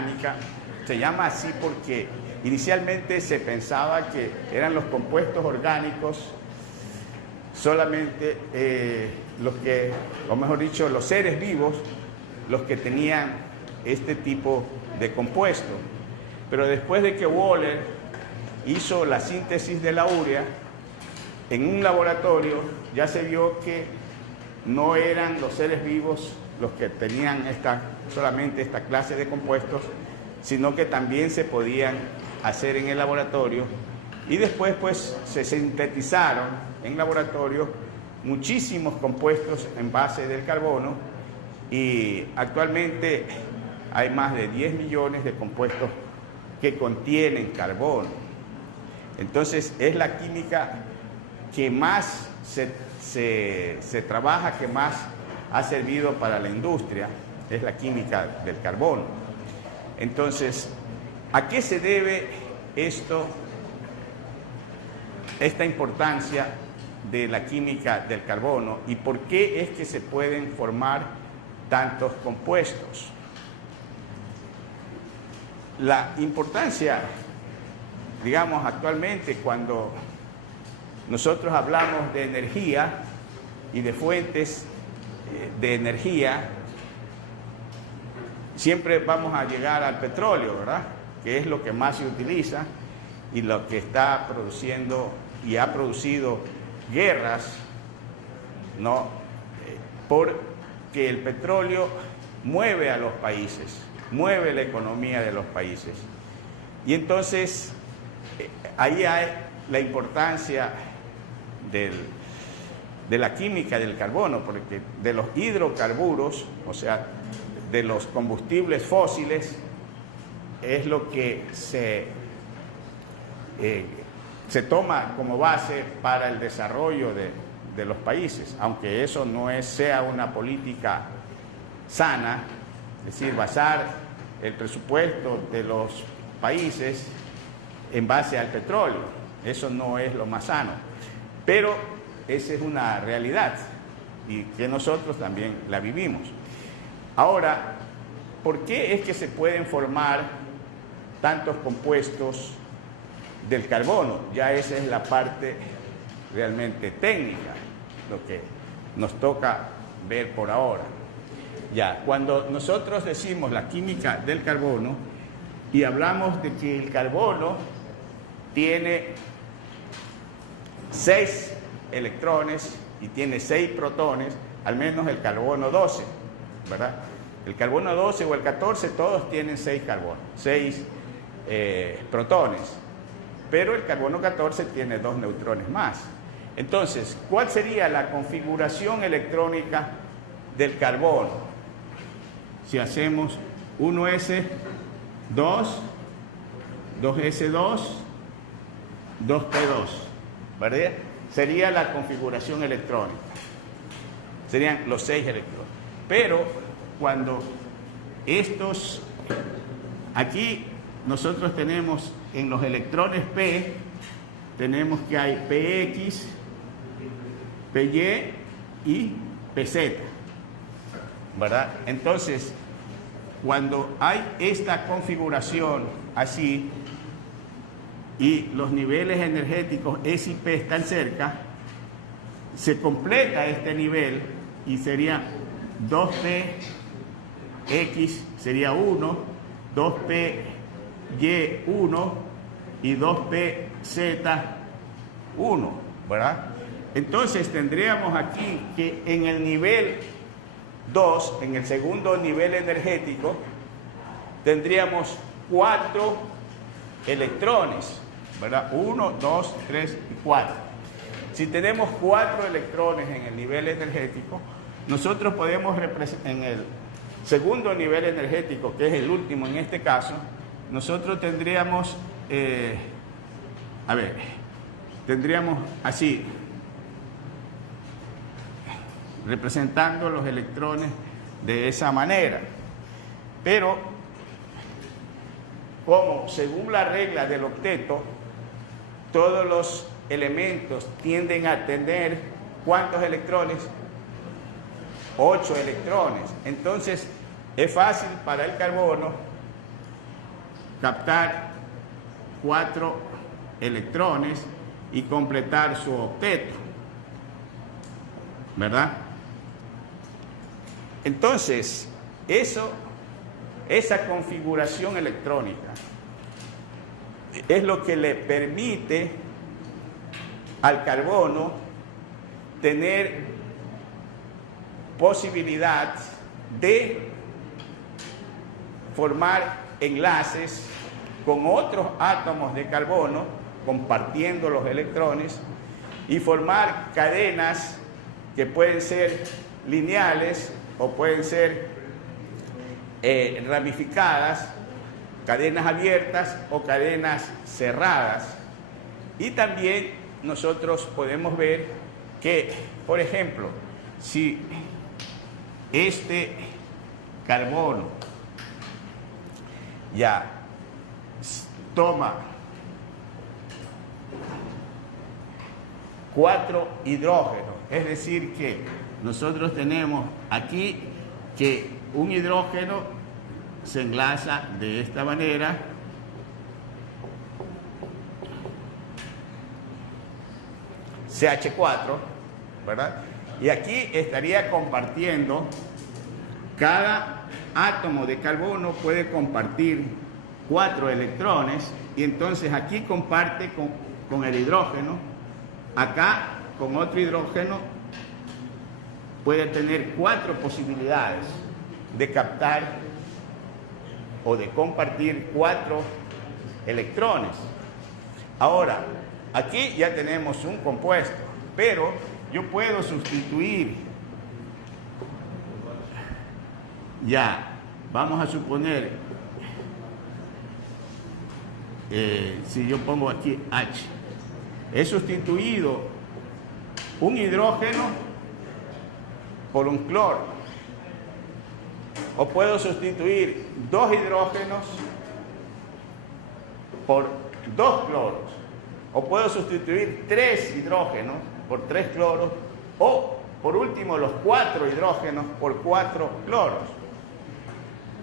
orgánica. Se llama así porque inicialmente se pensaba que eran los compuestos orgánicos solamente los que, o mejor dicho, los seres vivos, los que tenían este tipo de compuesto. Pero después de que Wohler hizo la síntesis de la urea, en un laboratorio ya se vio que no eran los seres vivos los que tenían solamente esta clase de compuestos, sino que también se podían hacer en el laboratorio, y después pues se sintetizaron en laboratorio muchísimos compuestos en base del carbono, y actualmente hay más de 10 millones de compuestos que contienen carbono. Entonces es la química que más se trabaja, que más ha servido para la industria, es la química del carbono. Entonces, ¿a qué se debe esta importancia de la química del carbono y por qué es que se pueden formar tantos compuestos? La importancia, digamos, actualmente cuando nosotros hablamos de energía y de fuentes de energía, siempre vamos a llegar al petróleo, ¿verdad? Que es lo que más se utiliza y lo que está produciendo y ha producido guerras, ¿no? Porque el petróleo mueve a los países, mueve la economía de los países. Y entonces, ahí hay la importancia de la química del carbono, porque de los hidrocarburos, o sea, de los combustibles fósiles, es lo que se toma como base para el desarrollo de los países, aunque eso no sea una política sana, es decir, basar el presupuesto de los países en base al petróleo, eso no es lo más sano, pero esa es una realidad y que nosotros también la vivimos. Ahora, ¿por qué es que se pueden formar tantos compuestos del carbono? Ya esa es la parte realmente técnica, lo que nos toca ver por ahora. Ya, cuando nosotros decimos la química del carbono y hablamos de que el carbono tiene 6 electrones y tiene 6 protones, al menos el carbono 12, ¿verdad? El carbono 12 o el 14, todos tienen 6 protones, pero el carbono 14 tiene 2 neutrones más. Entonces, ¿cuál sería la configuración electrónica del carbono? Si hacemos 1s, 2, 2s2, 2p2, ¿verdad? Sería la configuración electrónica. Serían los 6 electrones. Pero cuando aquí nosotros tenemos en los electrones P, tenemos que hay PX, PY y PZ, ¿verdad? Entonces, cuando hay esta configuración así y los niveles energéticos S y P están cerca, se completa este nivel y sería 2PX sería 1, 2PY1 y 2PZ 1, ¿verdad? Entonces tendríamos aquí que en el nivel 2, en el segundo nivel energético, tendríamos 4 electrones, ¿verdad? 1, 2, 3 y 4. Si tenemos 4 electrones en el nivel energético, nosotros podemos en el segundo nivel energético, que es el último en este caso, nosotros tendríamos, tendríamos así, representando los electrones de esa manera. Pero, como según la regla del octeto, todos los elementos tienden a tener, ¿cuántos electrones? 8 electrones. Entonces, es fácil para el carbono captar 4 electrones y completar su octeto, ¿verdad? Entonces, esa configuración electrónica es lo que le permite al carbono tener posibilidad de formar enlaces con otros átomos de carbono, compartiendo los electrones, y formar cadenas que pueden ser lineales o pueden ser ramificadas, cadenas abiertas o cadenas cerradas. Y también nosotros podemos ver que, por ejemplo, si este carbono ya toma 4 hidrógenos, es decir que nosotros tenemos aquí que un hidrógeno se enlaza de esta manera, CH4, ¿verdad? Y aquí estaría compartiendo, cada átomo de carbono puede compartir 4 electrones, y entonces aquí comparte con el hidrógeno, acá con otro hidrógeno puede tener 4 posibilidades de captar o de compartir 4 electrones. Ahora, aquí ya tenemos un compuesto, pero yo puedo sustituir, ya, vamos a suponer, si yo pongo aquí H, he sustituido un hidrógeno por un cloro, o puedo sustituir 2 hidrógenos por 2 cloros, o puedo sustituir 3 hidrógenos por 3 cloros, o por último los 4 hidrógenos por 4 cloros.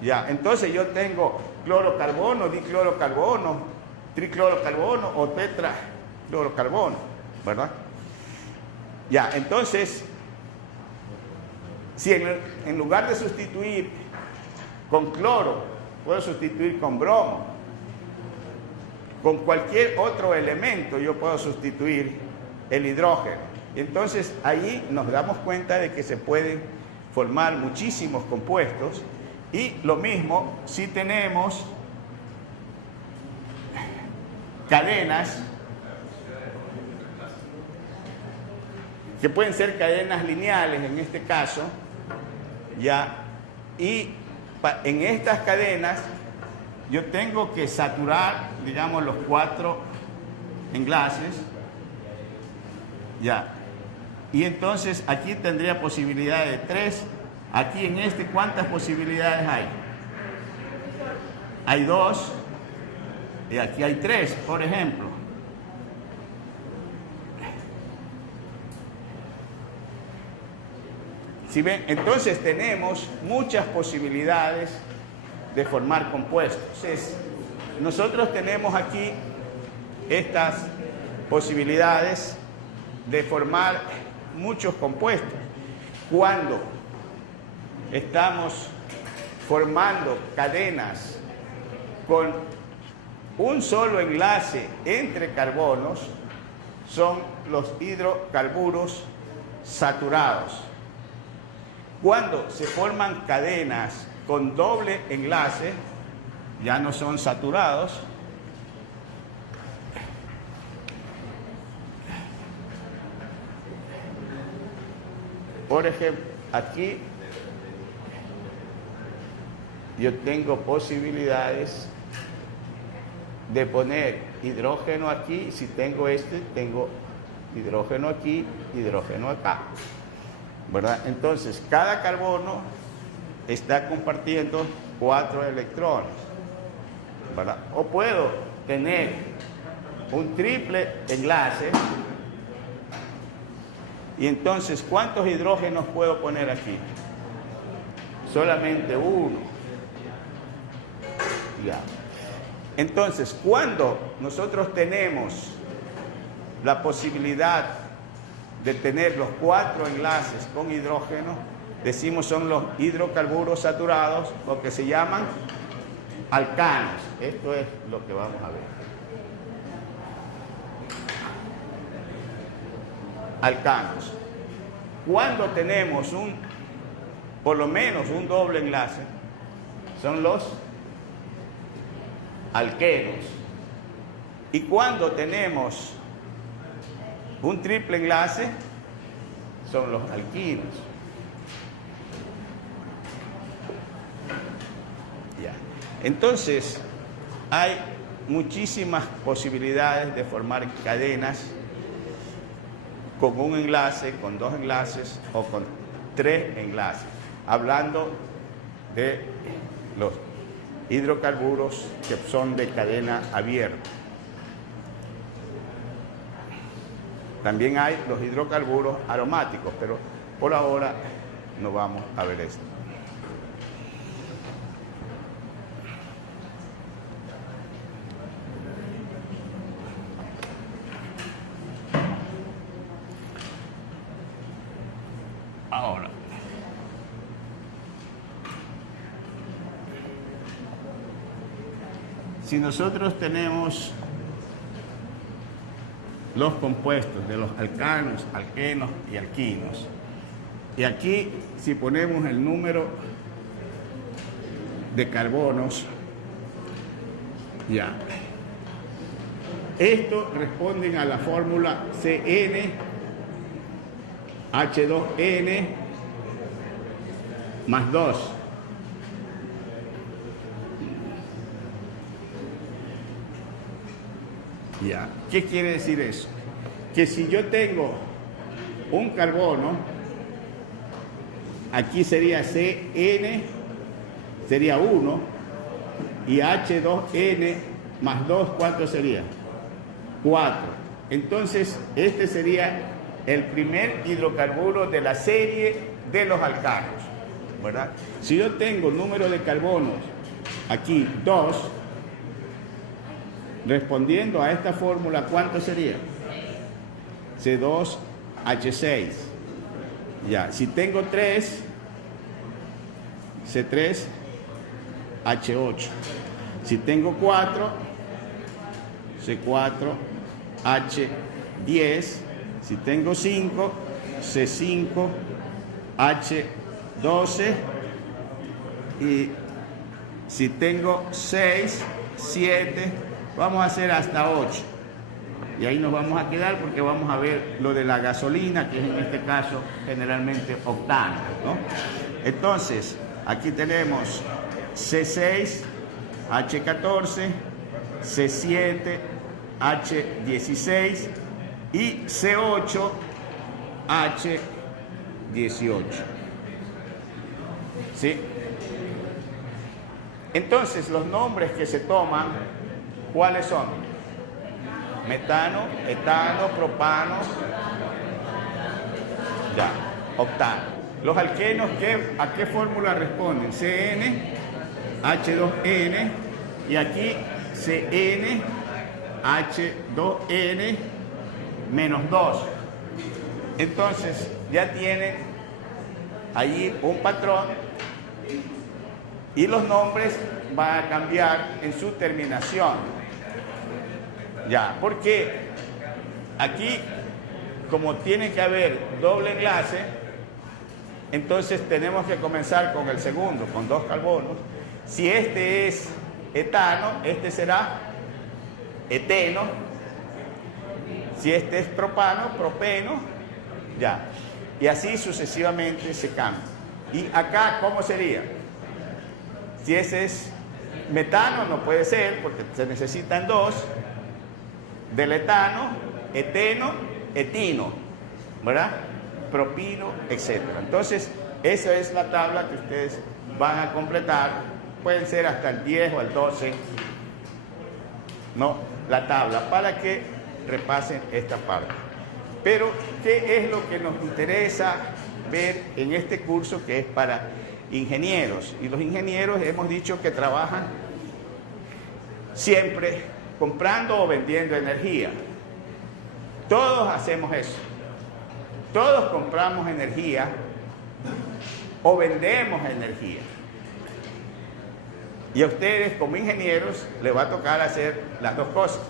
Ya, entonces yo tengo clorocarbono, diclorocarbono, triclorocarbono o tetraclorocarbono, ¿verdad? Ya, entonces, si en lugar de sustituir con cloro, puedo sustituir con bromo, con cualquier otro elemento yo puedo sustituir el hidrógeno. Entonces ahí nos damos cuenta de que se pueden formar muchísimos compuestos, y lo mismo si tenemos cadenas que pueden ser cadenas lineales en este caso, ya, y en estas cadenas yo tengo que saturar, digamos, los 4 enlaces, ya, y entonces aquí tendría posibilidad de 3, aquí en este, ¿cuántas posibilidades hay? Hay 2, y aquí hay 3, por ejemplo. ¿Sí ven? Entonces tenemos muchas posibilidades de formar compuestos. Entonces, nosotros tenemos aquí estas posibilidades de formar muchos compuestos. Cuando estamos formando cadenas con un solo enlace entre carbonos, son los hidrocarburos saturados. Cuando se forman cadenas con doble enlace, ya no son saturados. Por ejemplo, aquí yo tengo posibilidades de poner hidrógeno aquí. Si tengo este, tengo hidrógeno aquí, hidrógeno acá, ¿verdad? Entonces, cada carbono está compartiendo 4 electrones, ¿verdad? O puedo tener un triple enlace, y entonces, ¿cuántos hidrógenos puedo poner aquí? Solamente uno. Ya. Entonces, cuando nosotros tenemos la posibilidad de tener los 4 enlaces con hidrógeno, decimos son los hidrocarburos saturados, o que se llaman alcanos. Esto es lo que vamos a ver. Alcanos. Cuando tenemos por lo menos un doble enlace, son los alquenos. Y cuando tenemos un triple enlace, son los alquinos. Ya. Entonces, hay muchísimas posibilidades de formar cadenas con un enlace, con 2 enlaces o con 3 enlaces, hablando de los hidrocarburos que son de cadena abierta. También hay los hidrocarburos aromáticos, pero por ahora no vamos a ver esto. Ahora, si nosotros tenemos los compuestos de los alcanos, alquenos y alquinos, y aquí si ponemos el número de carbonos, ya, estos responden a la fórmula CN H2N más 2. Ya. ¿Qué quiere decir eso? Que si yo tengo un carbono, aquí sería CN, sería 1, y H2N más 2, ¿cuánto sería? 4. Entonces, este sería el primer hidrocarburo de la serie de los alcanos, ¿verdad? Si yo tengo número de carbonos aquí 2, respondiendo a esta fórmula, ¿cuánto sería? C2H6. Ya, si tengo 3, C3H8. Si tengo 4, C4H10. Si tengo 5, C5H12. Y si tengo 6, 7, vamos a hacer hasta 8. Y ahí nos vamos a quedar porque vamos a ver lo de la gasolina, que es en este caso generalmente octano, ¿no? Entonces, aquí tenemos C6H14, C7H16 y C8H18. ¿Sí? Entonces, los nombres que se toman, ¿cuáles son? Metano, etano, propano, ya, octano. Los alquenos, ¿a qué fórmula responden? CN, H2N, y aquí CN, H2N, menos 2. Entonces, ya tienen allí un patrón y los nombres van a cambiar en su terminación. Ya, porque aquí, como tiene que haber doble enlace, entonces tenemos que comenzar con el segundo, con 2 carbonos. Si este es etano, este será eteno. Si este es propano, propeno, ya. Y así sucesivamente se cambia. Y acá, ¿cómo sería? Si ese es metano, no puede ser, porque se necesitan 2. Del etano, eteno, etino, ¿verdad? Propino, etc. Entonces, esa es la tabla que ustedes van a completar. Pueden ser hasta el 10 o el 12, ¿no? La tabla, para que repasen esta parte. Pero, ¿qué es lo que nos interesa ver en este curso que es para ingenieros? Y los ingenieros hemos dicho que trabajan siempre comprando o vendiendo energía. Todos hacemos eso. Todos compramos energía o vendemos energía. Y a ustedes como ingenieros les va a tocar hacer las dos cosas.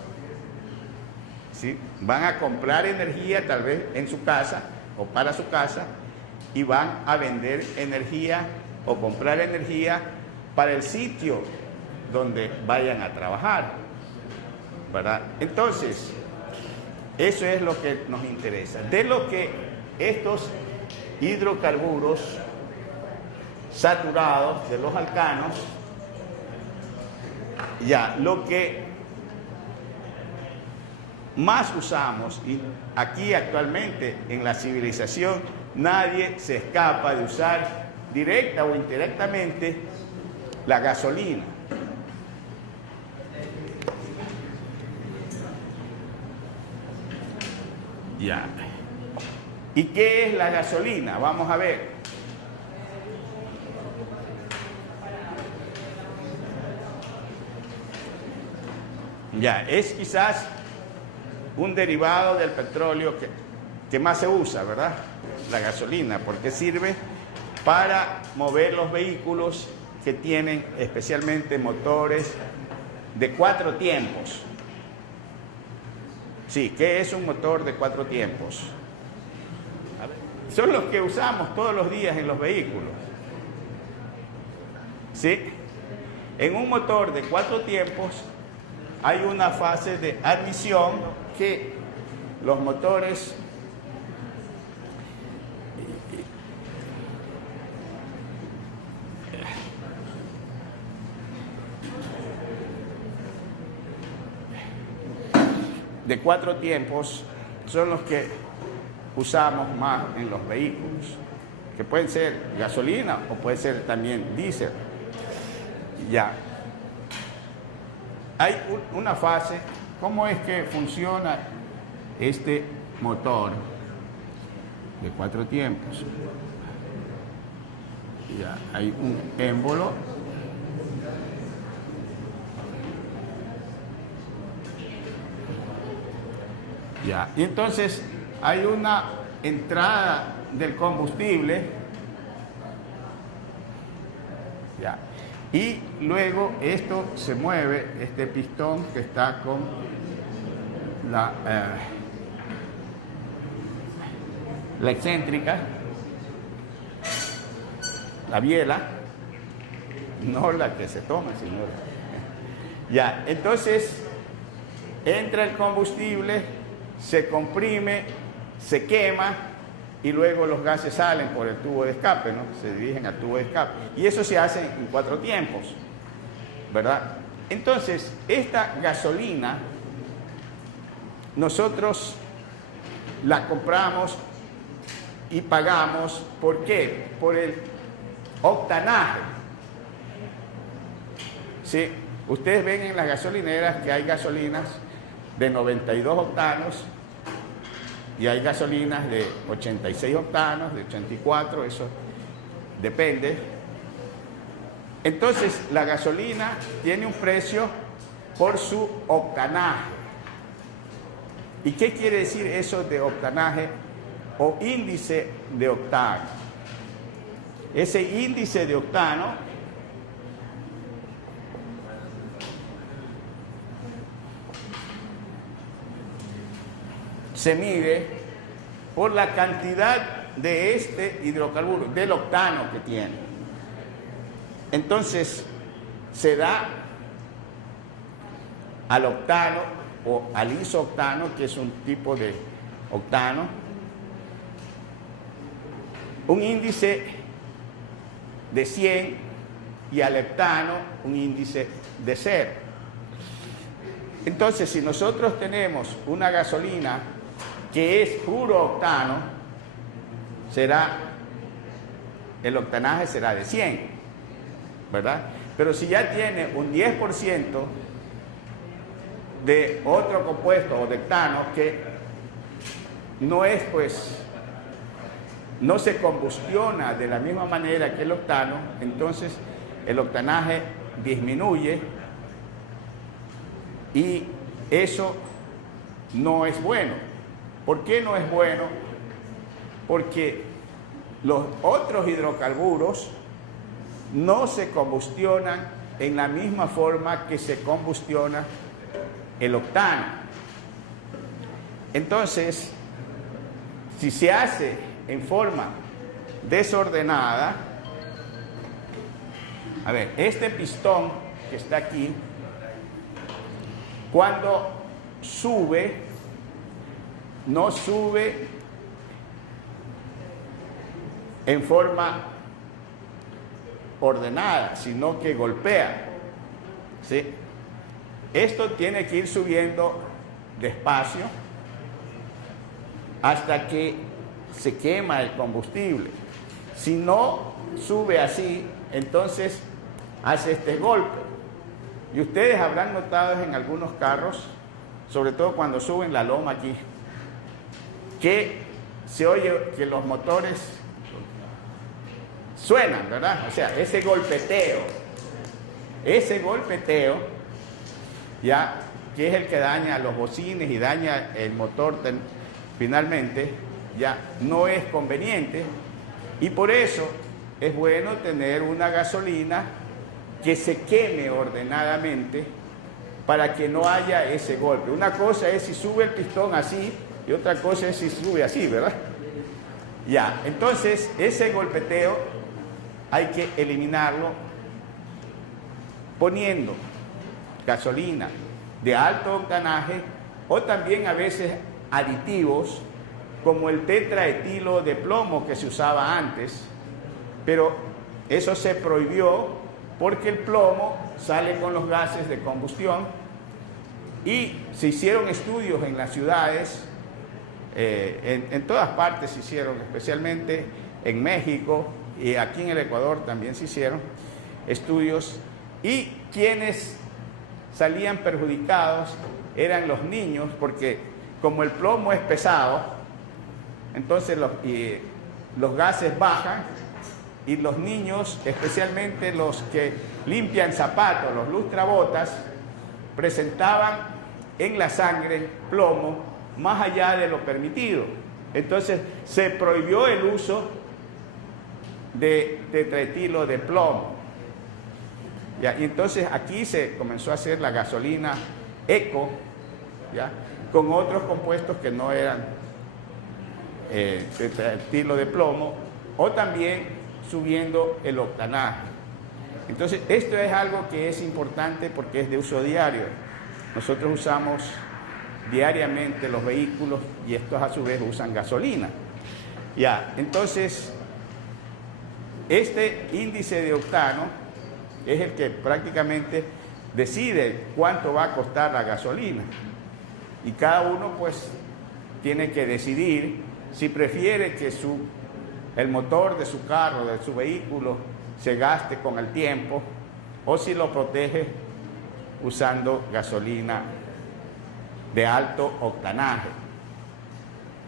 ¿Sí? Van a comprar energía tal vez en su casa o para su casa y van a vender energía o comprar energía para el sitio donde vayan a trabajar, ¿verdad? Entonces, eso es lo que nos interesa. De lo que estos hidrocarburos saturados, de los alcanos, ya, lo que más usamos, y aquí actualmente en la civilización nadie se escapa de usar directa o indirectamente la gasolina. Ya. ¿Y qué es la gasolina? Vamos a ver. Ya, es quizás un derivado del petróleo que más se usa, ¿verdad? La gasolina, porque sirve para mover los vehículos que tienen especialmente motores de 4 tiempos. Sí, ¿qué es un motor de 4 tiempos? Son los que usamos todos los días en los vehículos. ¿Sí? En un motor de 4 tiempos hay una fase de admisión que los motores de 4 tiempos son los que usamos más en los vehículos, que pueden ser gasolina o puede ser también diésel. Ya. Hay una fase, ¿cómo es que funciona este motor de 4 tiempos? Ya, hay un émbolo. Ya, y entonces hay una entrada del combustible. Ya. Y luego esto se mueve, este pistón que está con la excéntrica, la biela, no la que se toma, señora. Ya, entonces entra el combustible, se comprime, se quema y luego los gases salen por el tubo de escape, ¿no? Se dirigen al tubo de escape. Y eso se hace en 4 tiempos, ¿verdad? Entonces, esta gasolina, nosotros la compramos y pagamos, ¿por qué? Por el octanaje. ¿Sí? Ustedes ven en las gasolineras que hay gasolinas de 92 octanos y hay gasolinas de 86 octanos, de 84, eso depende. Entonces, la gasolina tiene un precio por su octanaje. ¿Y qué quiere decir eso de octanaje o índice de octano? Ese índice de octano se mide por la cantidad de este hidrocarburo, del octano que tiene. Entonces, se da al octano o al isooctano, que es un tipo de octano, un índice de 100 y al heptano un índice de 0. Entonces, si nosotros tenemos una gasolina que es puro octano, el octanaje será de 100, ¿verdad? Pero si ya tiene un 10% de otro compuesto o de octano que no es, pues, no se combustiona de la misma manera que el octano, entonces el octanaje disminuye Y eso no es bueno. ¿Por qué no es bueno? Porque los otros hidrocarburos no se combustionan en la misma forma que se combustiona el octano. Entonces, si se hace en forma desordenada, a ver, este pistón que está aquí, cuando sube, no sube en forma ordenada, sino que golpea, ¿sí? Esto tiene que ir subiendo despacio hasta que se quema el combustible. Si no sube así, entonces hace este golpe. Y ustedes habrán notado en algunos carros, sobre todo cuando suben la loma aquí, que se oye que los motores suenan, ¿verdad? O sea, ese golpeteo, ya, que es el que daña los bocines y daña el motor finalmente, ya no es conveniente, y por eso es bueno tener una gasolina que se queme ordenadamente para que no haya ese golpe. Una cosa es si sube el pistón así y otra cosa es si sube así, ¿verdad? Ya, entonces ese golpeteo hay que eliminarlo poniendo gasolina de alto octanaje o también a veces aditivos como el tetraetilo de plomo que se usaba antes, pero eso se prohibió porque el plomo sale con los gases de combustión y se hicieron estudios en las ciudades, en todas partes se hicieron, especialmente en México y aquí en el Ecuador también se hicieron estudios, y quienes salían perjudicados eran los niños, porque como el plomo es pesado, entonces los gases bajan y los niños, especialmente los que limpian zapatos, los lustrabotas, presentaban en la sangre plomo más allá de lo permitido. Entonces se prohibió el uso de tetraetilo de plomo. ¿Ya? Y entonces aquí se comenzó a hacer la gasolina eco, ¿ya?, con otros compuestos que no eran tetraetilo de plomo, o también subiendo el octanaje. Entonces esto es algo que es importante porque es de uso diario. Nosotros usamos diariamente los vehículos y estos a su vez usan gasolina. Ya, entonces este índice de octano es el que prácticamente decide cuánto va a costar la gasolina. Y cada uno pues tiene que decidir si prefiere que el motor de su carro, de su vehículo, se gaste con el tiempo o si lo protege usando gasolina de alto octanaje.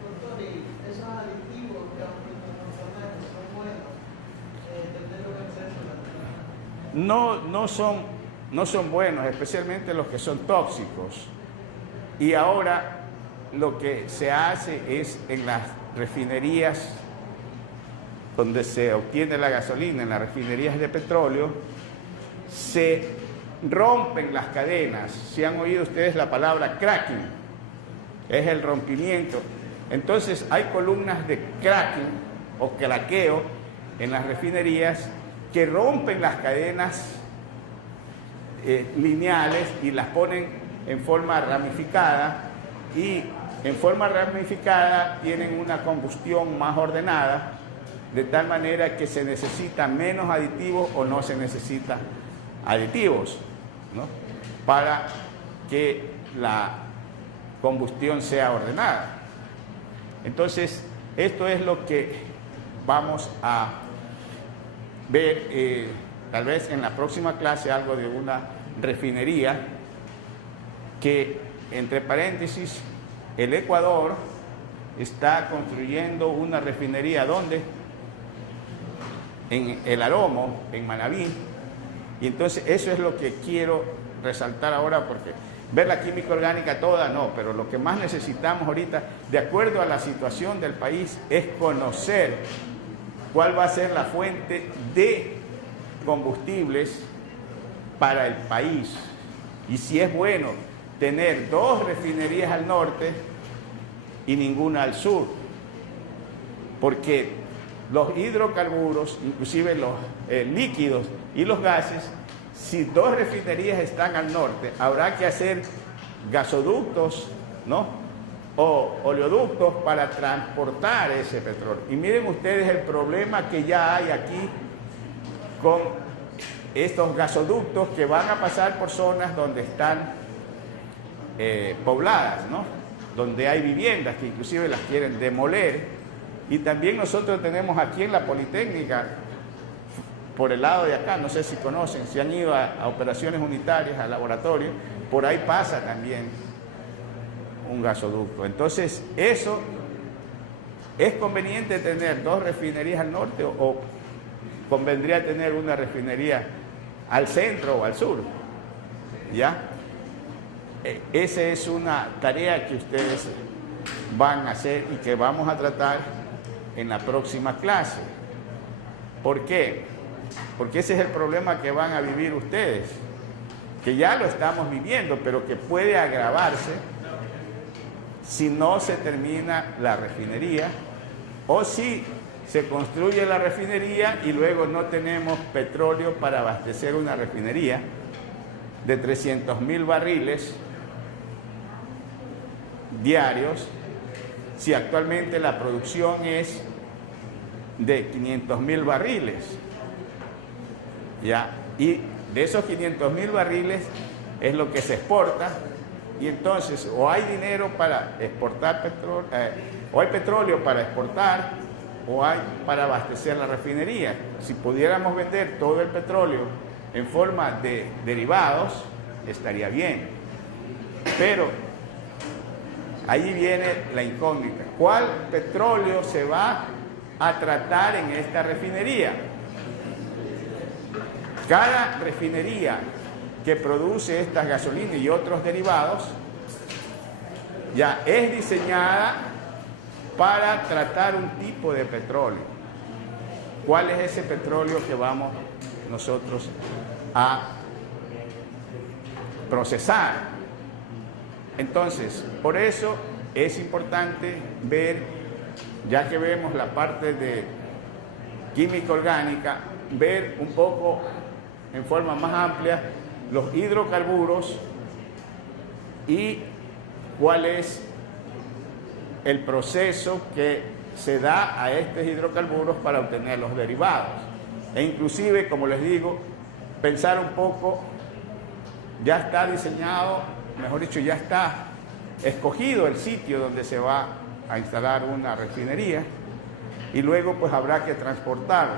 Doctor, ¿y esos aditivos que son buenos? ¿Tenerlo en exceso? No son buenos, especialmente los que son tóxicos. Y ahora lo que se hace es en las refinerías donde se obtiene la gasolina, en las refinerías de petróleo, se rompen las cadenas. Si han oído ustedes la palabra cracking, es el rompimiento. Entonces hay columnas de cracking o craqueo en las refinerías que rompen las cadenas lineales y las ponen en forma ramificada, y en forma ramificada tienen una combustión más ordenada, de tal manera que se necesitan menos aditivos o no se necesitan aditivos, ¿no?, para que la combustión sea ordenada. Entonces, esto es lo que vamos a ver, tal vez en la próxima clase, algo de una refinería que, entre paréntesis, el Ecuador está construyendo una refinería, ¿dónde? En El Aromo, en Manabí. Y entonces eso es lo que quiero resaltar ahora, porque ver la química orgánica toda, no, pero lo que más necesitamos ahorita, de acuerdo a la situación del país, es conocer cuál va a ser la fuente de combustibles para el país. Y si es bueno tener 2 refinerías al norte y ninguna al sur, porque los hidrocarburos, inclusive los líquidos y los gases, si 2 refinerías están al norte, habrá que hacer gasoductos, ¿no?, o oleoductos para transportar ese petróleo. Y miren ustedes el problema que ya hay aquí con estos gasoductos que van a pasar por zonas donde están pobladas, ¿no?, donde hay viviendas que inclusive las quieren demoler. Y también nosotros tenemos aquí en la Politécnica, por el lado de acá, no sé si conocen, si han ido a operaciones unitarias, al laboratorio, por ahí pasa también un gasoducto. Entonces, eso es conveniente tener 2 refinerías al norte o convendría tener una refinería al centro o al sur, ¿ya? Esa es una tarea que ustedes van a hacer y que vamos a tratar en la próxima clase. ¿Por qué? Porque ese es el problema que van a vivir ustedes, que ya lo estamos viviendo, pero que puede agravarse si no se termina la refinería o si se construye la refinería y luego no tenemos petróleo para abastecer una refinería de 300,000 barriles diarios, si actualmente la producción es de 500,000 barriles, ¿ya? Y de esos 500,000 barriles es lo que se exporta, y entonces o hay dinero para exportar petróleo, o hay petróleo para exportar, o hay para abastecer la refinería. Si pudiéramos vender todo el petróleo en forma de derivados, estaría bien. Pero ahí viene la incógnita. ¿Cuál petróleo se va a tratar en esta refinería? Cada refinería que produce estas gasolinas y otros derivados ya es diseñada para tratar un tipo de petróleo. ¿Cuál es ese petróleo que vamos nosotros a procesar? Entonces, por eso es importante ver, ya que vemos la parte de química orgánica, ver un poco en forma más amplia los hidrocarburos y cuál es el proceso que se da a estos hidrocarburos para obtener los derivados. E inclusive, como les digo, pensar un poco, ya está diseñado, mejor dicho, ya está escogido el sitio donde se va a instalar una refinería y luego pues habrá que transportarlo,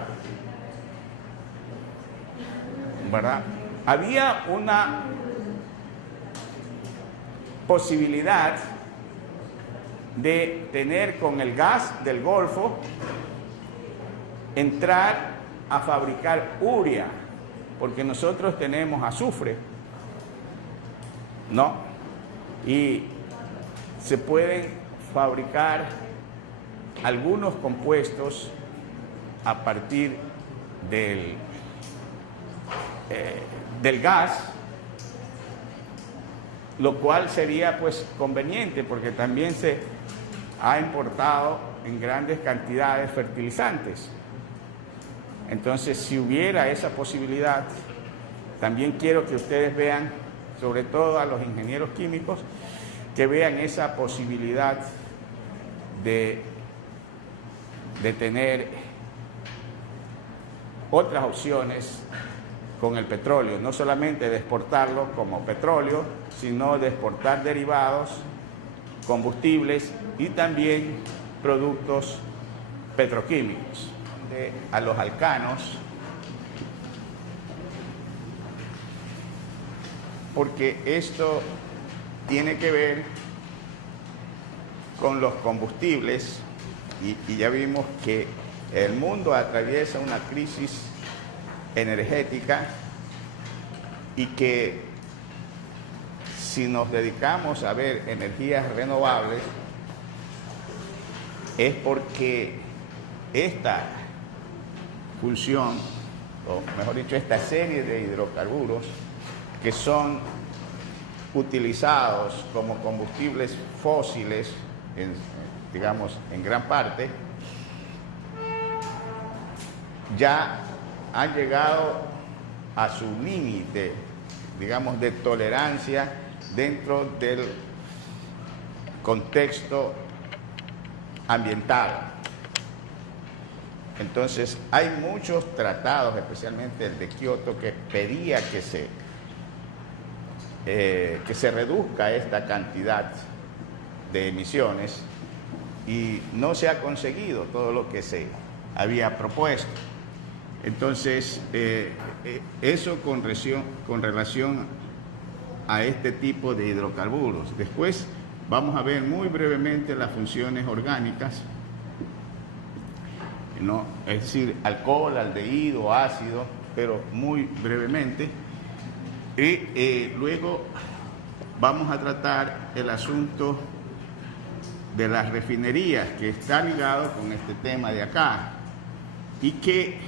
¿verdad? Había una posibilidad de tener con el gas del Golfo, entrar a fabricar urea, porque nosotros tenemos azufre, ¿no? Y se pueden fabricar algunos compuestos a partir del gas, lo cual sería pues conveniente porque también se ha importado en grandes cantidades fertilizantes. Entonces, si hubiera esa posibilidad, también quiero que ustedes vean, sobre todo a los ingenieros químicos, que vean esa posibilidad de tener otras opciones con el petróleo, no solamente de exportarlo como petróleo, sino de exportar derivados, combustibles y también productos petroquímicos. A los alcanos, porque esto tiene que ver con los combustibles y ya vimos que el mundo atraviesa una crisis energética y que si nos dedicamos a ver energías renovables, es porque esta función, o mejor dicho, esta serie de hidrocarburos que son utilizados como combustibles fósiles, digamos, en gran parte, ya han llegado a su límite, digamos, de tolerancia dentro del contexto ambiental. Entonces, hay muchos tratados, especialmente el de Kioto, que pedía que se reduzca esta cantidad de emisiones y no se ha conseguido todo lo que se había propuesto. Entonces, eso con relación a este tipo de hidrocarburos. Después vamos a ver muy brevemente las funciones orgánicas, ¿no? Es decir, alcohol, aldehído, ácido, pero muy brevemente. Y luego vamos a tratar el asunto de las refinerías, que está ligado con este tema de acá y que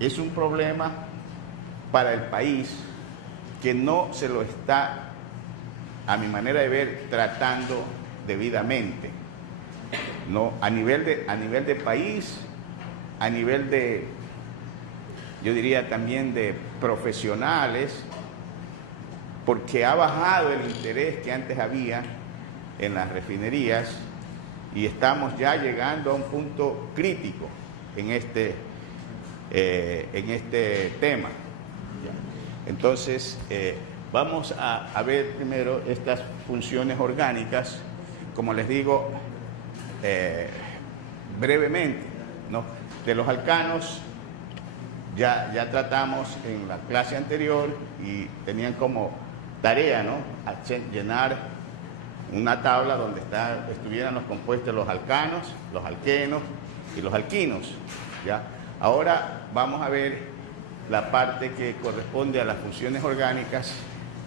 es un problema para el país que no se lo está, a mi manera de ver, tratando debidamente, ¿no? A nivel de país, a nivel de, yo diría también de profesionales, porque ha bajado el interés que antes había en las refinerías y estamos ya llegando a un punto crítico en este tema. Entonces, vamos a ver primero estas funciones orgánicas, como les digo, brevemente, ¿no? De los alcanos ya tratamos en la clase anterior y tenían como tarea, ¿no?, llenar una tabla donde estuvieran los compuestos de los alcanos, los alquenos y los alquinos, ¿ya? Ahora vamos a ver la parte que corresponde a las funciones orgánicas,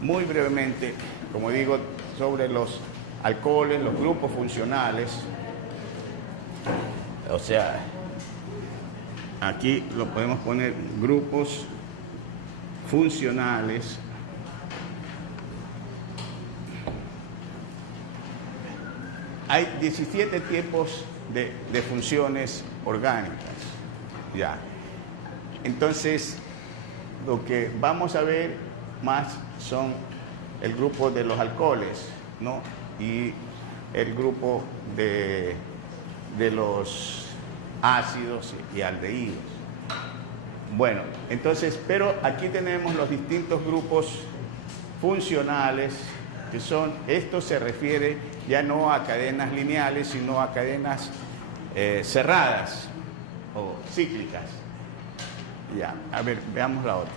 muy brevemente, como digo, sobre los alcoholes, los grupos funcionales. O sea, aquí lo podemos poner grupos funcionales. Hay 17 tipos de funciones orgánicas, ya. Entonces, lo que vamos a ver más son el grupo de los alcoholes, ¿no?, y el grupo de los ácidos y aldehídos. Bueno, entonces, pero aquí tenemos los distintos grupos funcionales, que son, esto se refiere ya no a cadenas lineales, sino a cadenas cerradas o cíclicas. Ya, a ver, veamos la otra.